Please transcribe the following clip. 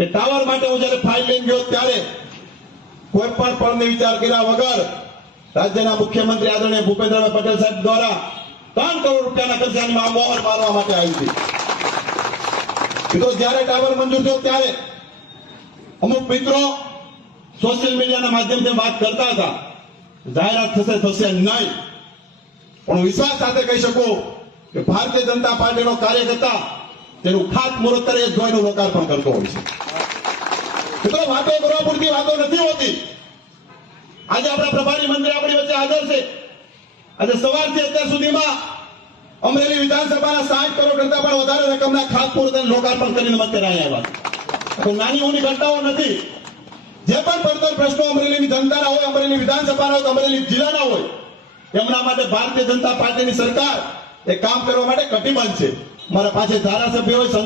કે ટાવર માટે હું જયારે ફાઇલ લઈને ગયો ત્યારે કોઈ પણ પળને વિચાર કર્યા વગર રાજ્યના મુખ્યમંત્રી આદરણીય ભૂપેન્દ્રભાઈ પટેલ સાહેબ દ્વારા 3 કરોડ રૂપિયાના ખર્ચાની મોહર મારવા માટે આવી હતી. તો જયારે ટાવર મંજૂર થયો ત્યારે અમુક મિત્રો સોશિયલ મીડિયાના માધ્યમથી વાત કરતા હતા જાહેરાત થશે નહીં, પણ વિશ્વાસ સાથે કહી શકું કે ભારતીય જનતા પાર્ટીનો કાર્યકર્તા તેનું ખાતમુહૂર્ત કરે એ જોઈનું લોકાર્પણ કરતો હોય છે. મિત્રો વાતો કરવા પૂરતી વાતો નથી હોતી. આજે આપણા પ્રભારી મંત્રી આપણી વચ્ચે હાજર છે. આજે સવારથી અત્યાર સુધીમાં અમરેલી વિધાનસભાના 60 કરોડ કરતા પણ વધારે રકમના ખાતમુહૂર્ત લોકાર્પણ કરીને અત્યારે આવ્યા છે. નાની મોટી ઘટનાઓ નથી. જે પણ પડતર પ્રશ્નો અમરેલીની જનતાના હોય, અમરેલી વિધાનસભાના હોય, અમરેલી જિલ્લાના હોય, એમના માટે ભારતીય જનતા પાર્ટીની સરકાર એ કામ કરવા માટે કટિબદ્ધ છે. મારા પાસે ધારાસભ્ય હોય,